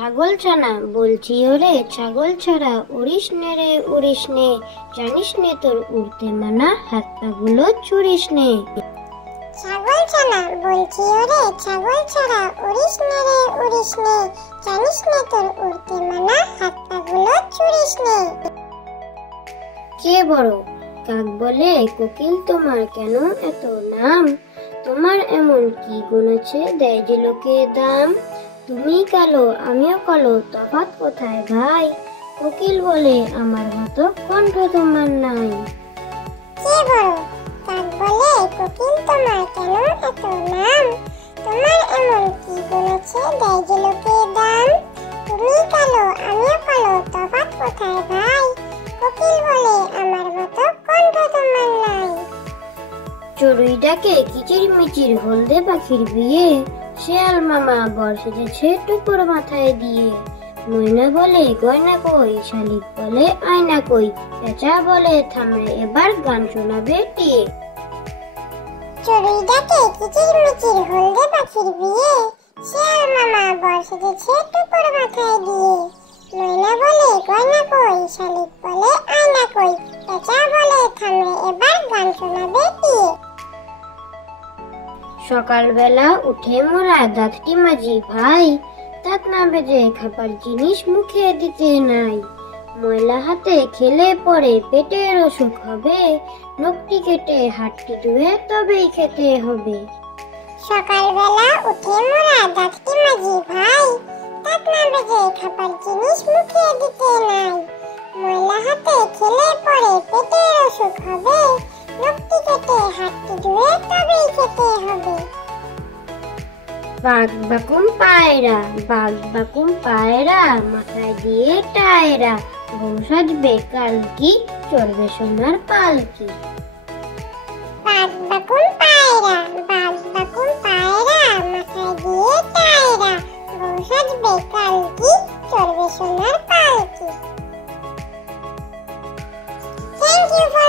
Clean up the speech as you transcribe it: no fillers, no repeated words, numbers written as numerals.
ছাগল ছানা বলছি ওরে ছাগল ছাড়া উড়িস নে রে উড়িস নে, জানিস নে তোর উড়তে মানা, হাত পাগুলো ছুড়িস নে। ছাগল ছানা বলছি ওরে ছাগল ছাড়া উড়িস নে রে উড়িস নে, জানিস নে তোর উড়তে মানা, হাত পাগুলো ছুড়িস নে। কে বড়? কাক বলে কোকিল তোমার কেন এত নাম, তোমার এমন কি গুণ আছে দেয় যে লোকে দাম। তুমি কালো আমিও কালো তফাৎ কোথায় ভাই, কোকিল বলে আমার মতো কণ্ঠ তোমার নাই। কে বড়? কাক বলে কোকিল তোমার কেন এত নাম, তোমার এমন কি গুণ আছে দেয় যে লোকে দাম। তুমি কালো আমিও কালো তফাৎ কোথায় ভাই, কোকিল বলে আমার মতো কণ্ঠ তোমার নাই। চড়ুই ডাকে কিচির মিচির হলদে পাখির বিয়ে, শেয়াল মামা বর সেজেছে টুকুর মাথায় দিয়ে। ময়না বলে গয়না কই, শালিক বলে আয়না কই, পেঁচা বলে থামে এবার গান শোনাবে টিয়ে। চড়ুই ডাকে কিচির মিচির হলদে পাখির বিয়ে, শেয়াল মামা বর সেজেছে টুকুর মাথায় দিয়ে। ময়না বলে গয়না কই, শালিক বলে আয়না কই, পেঁচা বলে থামে এবার গান শোনাবে টিয়ে। সকালবেলা উঠে মোরা দাঁতটি মাজি ভাই, দাঁত না বেজে খাবার জিনিস মুখে দিতে নাই। ময়লা হাতে খেলে পরে পেটের অসুখ হবে, নখটি কেটে হাতটি ধুয়ে তবেই খেতে হবে। সকালবেলা উঠে মোরা দাঁতটি মাজি ভাই, দাঁত না বেজে খাবার জিনিস মুখে দিতে নাই। ময়লা হাতে খেলে পরে পেটের অসুখ হবে, নখটি কেটে হাতটি ধুয়ে তবেই খেতে হবে। বাঘ বাকুম পায়রা, বাঘ বাকুম পায়রা, মাথায় দিয়ে টায়রা, বউ সাজবে কালকি, চলবে সোনার পালকি। বাঘ বাকুম পায়রা, বাঘ বাকুম পায়রা, মাথায় দিয়ে টায়রা, বউ সাজবে কালকি, চলবে সোনার পালকি। Thank you for